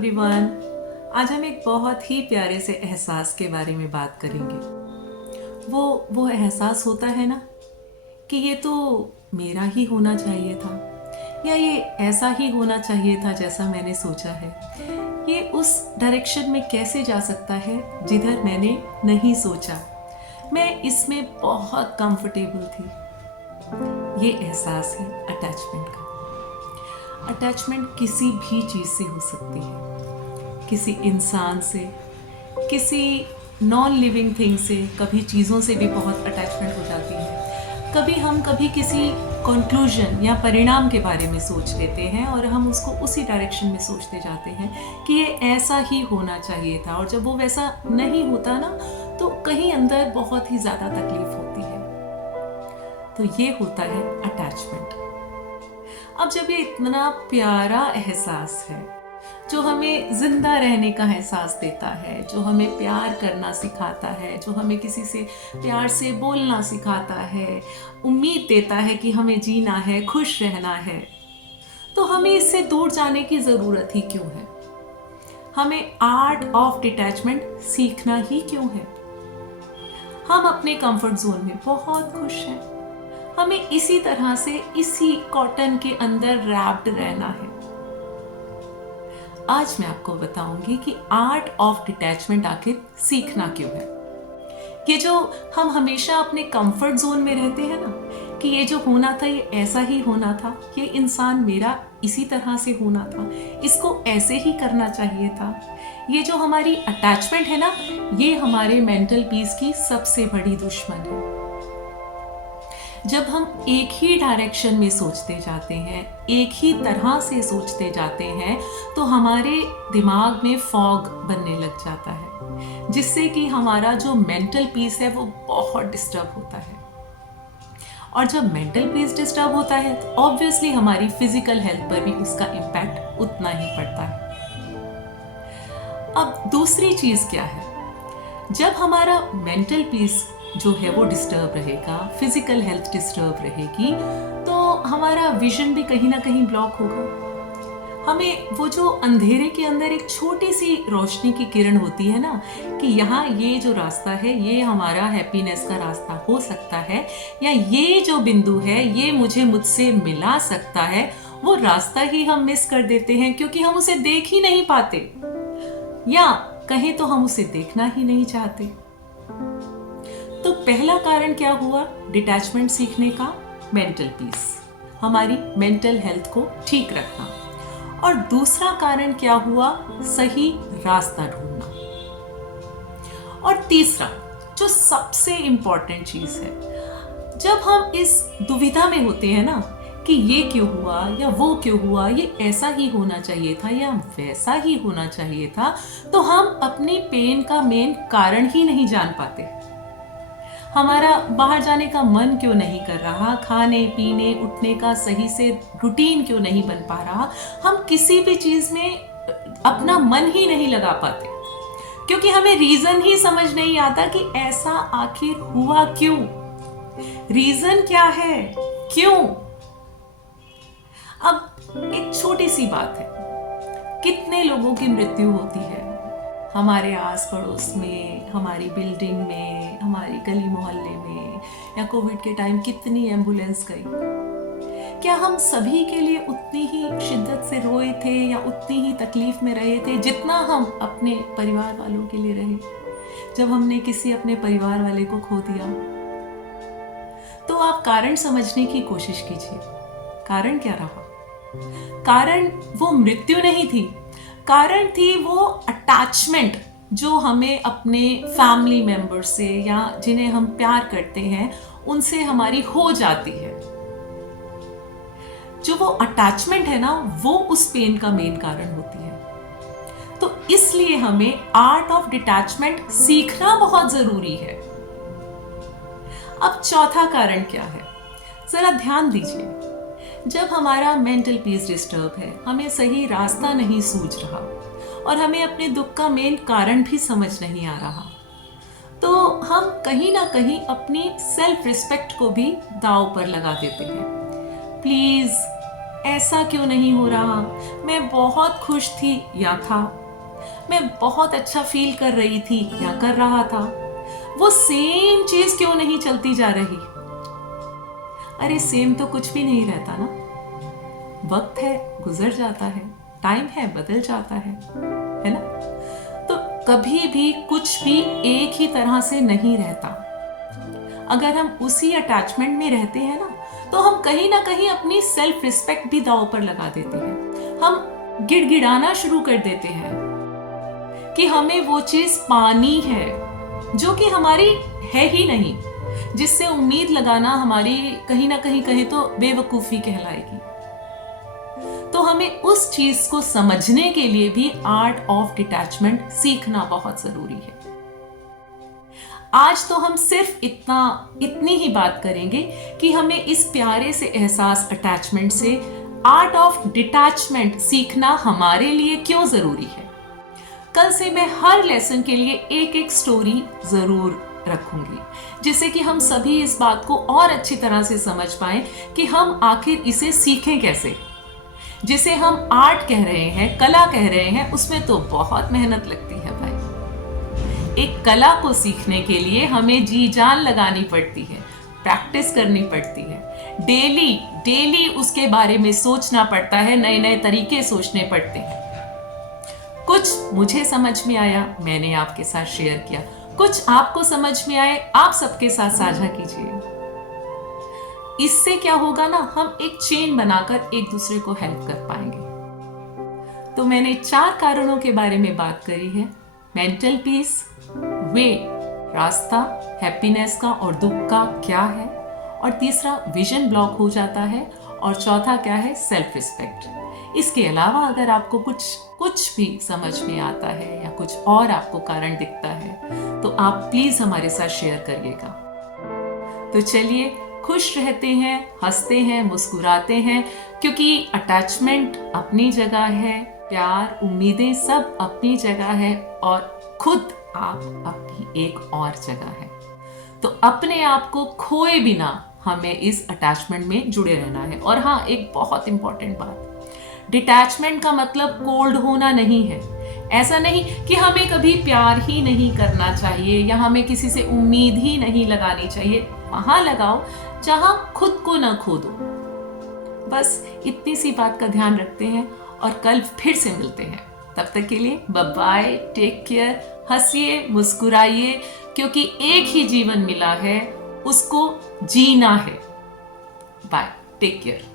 Everyone. आज हम एक बहुत ही प्यारे से एहसास के बारे में बात करेंगे। वो एहसास होता है ना कि ये तो मेरा ही होना चाहिए था, या ये ऐसा ही होना चाहिए था जैसा मैंने सोचा है। ये उस डायरेक्शन में कैसे जा सकता है जिधर मैंने नहीं सोचा। मैं इसमें बहुत कंफर्टेबल थी। ये एहसास है अटैचमेंट का। अटैचमेंट किसी भी चीज़ से हो सकती है, किसी इंसान से, किसी नॉन लिविंग थिंग से। कभी चीज़ों से भी बहुत अटैचमेंट हो जाती है। कभी किसी कंक्लूजन या परिणाम के बारे में सोच लेते हैं और हम उसको उसी डायरेक्शन में सोचते जाते हैं कि ये ऐसा ही होना चाहिए था, और जब वो वैसा नहीं होता ना तो कहीं अंदर बहुत ही ज़्यादा तकलीफ होती है। तो ये होता है अटैचमेंट। अब जब ये इतना प्यारा एहसास है जो हमें जिंदा रहने का एहसास देता है, जो हमें प्यार करना सिखाता है, जो हमें किसी से प्यार से बोलना सिखाता है, उम्मीद देता है कि हमें जीना है, खुश रहना है, तो हमें इससे दूर जाने की ज़रूरत ही क्यों है? हमें आर्ट ऑफ डिटैचमेंट सीखना ही क्यों है? हम अपने कंफर्ट जोन में बहुत खुश हैं। हमें इसी तरह से इसी कॉटन के अंदर रैप्ड रहना है। आज मैं आपको बताऊंगी कि आर्ट ऑफ डिटैचमेंट आखिर सीखना क्यों है। ये जो हम हमेशा अपने कंफर्ट जोन में रहते हैं ना, कि ये जो होना था ये ऐसा ही होना था, ये इंसान मेरा इसी तरह से होना था, इसको ऐसे ही करना चाहिए था। ये जो हमारी अटैचमेंट है ना, ये हमारे मेंटल पीस की सबसे बड़ी दुश्मन है। जब हम एक ही डायरेक्शन में सोचते जाते हैं, एक ही तरह से सोचते जाते हैं, तो हमारे दिमाग में फॉग बनने लग जाता है, जिससे कि हमारा जो मेंटल पीस है वो बहुत डिस्टर्ब होता है। और जब मेंटल पीस डिस्टर्ब होता है तो ऑब्वियसली हमारी फिजिकल हेल्थ पर भी उसका इम्पैक्ट उतना ही पड़ता है। अब दूसरी चीज क्या है, जब हमारा मेंटल पीस जो है वो डिस्टर्ब रहेगा, फिजिकल हेल्थ डिस्टर्ब रहेगी, तो हमारा विजन भी कहीं ना कहीं ब्लॉक होगा। हमें वो जो अंधेरे के अंदर एक छोटी सी रोशनी की किरण होती है ना, कि यहाँ ये जो रास्ता है ये हमारा हैप्पीनेस का रास्ता हो सकता है, या ये जो बिंदु है ये मुझसे मिला सकता है, वो रास्ता ही हम मिस कर देते हैं क्योंकि हम उसे देख ही नहीं पाते, या कहीं तो हम उसे देखना ही नहीं चाहते। तो पहला कारण क्या हुआ डिटैचमेंट सीखने का? मेंटल पीस, हमारी मेंटल हेल्थ को ठीक रखना। और दूसरा कारण क्या हुआ? सही रास्ता ढूंढना। और तीसरा जो सबसे इंपॉर्टेंट चीज है, जब हम इस दुविधा में होते हैं ना कि ये क्यों हुआ या वो क्यों हुआ, ये ऐसा ही होना चाहिए था या वैसा ही होना चाहिए था, तो हम अपनी पेन का मेन कारण ही नहीं जान पाते। हमारा बाहर जाने का मन क्यों नहीं कर रहा, खाने पीने उठने का सही से रूटीन क्यों नहीं बन पा रहा, हम किसी भी चीज में अपना मन ही नहीं लगा पाते क्योंकि हमें रीजन ही समझ नहीं आता कि ऐसा आखिर हुआ क्यों। रीजन क्या है, क्यों? अब एक छोटी सी बात है, कितने लोगों की मृत्यु होती है हमारे आस पड़ोस में, हमारी बिल्डिंग में, हमारी गली मोहल्ले में, या कोविड के टाइम कितनी एम्बुलेंस गई। क्या हम सभी के लिए उतनी ही शिद्दत से रोए थे या उतनी ही तकलीफ में रहे थे जितना हम अपने परिवार वालों के लिए रहे? जब हमने किसी अपने परिवार वाले को खो दिया तो आप कारण समझने की कोशिश कीजिए। कारण क्या रहा? कारण वो मृत्यु नहीं थी, कारण थी वो अटैचमेंट जो हमें अपने फैमिली मेंबर से या जिन्हें हम प्यार करते हैं उनसे हमारी हो जाती है। जो वो अटैचमेंट है ना, वो उस पेन का मेन कारण होती है। तो इसलिए हमें आर्ट ऑफ डिटैचमेंट सीखना बहुत जरूरी है। अब चौथा कारण क्या है, जरा ध्यान दीजिए। जब हमारा मेंटल पीस डिस्टर्ब है, हमें सही रास्ता नहीं सूझ रहा और हमें अपने दुख का मेन कारण भी समझ नहीं आ रहा, तो हम कहीं ना कहीं अपनी सेल्फ रिस्पेक्ट को भी दांव पर लगा देते हैं। प्लीज ऐसा क्यों नहीं हो रहा? मैं बहुत खुश थी या था, मैं बहुत अच्छा फील कर रही थी या कर रहा था, वो सेम चीज क्यों नहीं चलती जा रही? अरे सेम तो कुछ भी नहीं रहता ना। वक्त है, गुजर जाता है, टाइम है, बदल जाता है ना? तो कभी भी कुछ भी एक ही तरह से नहीं रहता। अगर हम उसी अटैचमेंट में रहते हैं ना, तो हम कहीं ना कहीं अपनी सेल्फ रिस्पेक्ट भी दांव पर लगा देते हैं। हम गिड़गिड़ाना शुरू कर देते हैं कि हमें वो चीज पानी है जो कि हमारी है ही नहीं, जिससे उम्मीद लगाना हमारी कहीं ना कहीं कहे तो बेवकूफी कहलाएगी। तो हमें उस चीज को समझने के लिए भी आर्ट ऑफ डिटैचमेंट सीखना बहुत जरूरी है। आज तो हम सिर्फ इतनी ही बात करेंगे कि हमें इस प्यारे से एहसास अटैचमेंट से आर्ट ऑफ डिटैचमेंट सीखना हमारे लिए क्यों जरूरी है। कल से मैं हर लेसन के लिए एक एक स्टोरी जरूर रखूंगी, जिससे कि हम सभी इस बात को और अच्छी तरह से समझ पाएं कि हम आखिर इसे सीखें कैसे। जिसे हम आर्ट कह रहे हैं, कला कह रहे हैं, उसमें तो बहुत मेहनत लगती है भाई। एक कला को सीखने के लिए हमें जी जान लगानी पड़ती है, प्रैक्टिस करनी पड़ती है, डेली उसके बारे में सोचना पड़ता है, नए नए तरीके सोचने पड़ते हैं। कुछ मुझे समझ में आया, मैंने आपके साथ शेयर किया, कुछ आपको समझ में आए, आप सबके साथ साझा कीजिए। इससे क्या होगा ना, हम एक चेन बनाकर एक दूसरे को हेल्प कर पाएंगे। तो मैंने 4 कारणों के बारे में बात करी है। मेंटल पीस, वे, रास्ता हैप्पीनेस का और दुख का क्या है, और तीसरा विजन ब्लॉक हो जाता है, और चौथा क्या है, सेल्फ रिस्पेक्ट। इसके अलावा अगर आपको कुछ भी समझ में आता है या कुछ और आपको कारण दिखता है, तो आप प्लीज हमारे साथ शेयर करिएगा। तो चलिए, खुश रहते हैं, हंसते हैं, मुस्कुराते हैं, क्योंकि अटैचमेंट अपनी जगह है, प्यार, उम्मीदें सब अपनी जगह है, और खुद आप अपनी एक और जगह है। तो अपने आप को खोए बिना हमें इस अटैचमेंट में जुड़े रहना है। और हाँ, एक बहुत इंपॉर्टेंट बात, डिटैचमेंट का मतलब कोल्ड होना नहीं है। ऐसा नहीं कि हमें कभी प्यार ही नहीं करना चाहिए या हमें किसी से उम्मीद ही नहीं लगानी चाहिए। वहां लगाओ जहां खुद को ना खो दो। बस इतनी सी बात का ध्यान रखते हैं, और कल फिर से मिलते हैं। तब तक के लिए बाय बाय, टेक केयर, हंसिए, मुस्कुराइए, क्योंकि एक ही जीवन मिला है, उसको जीना है। Bye, take care.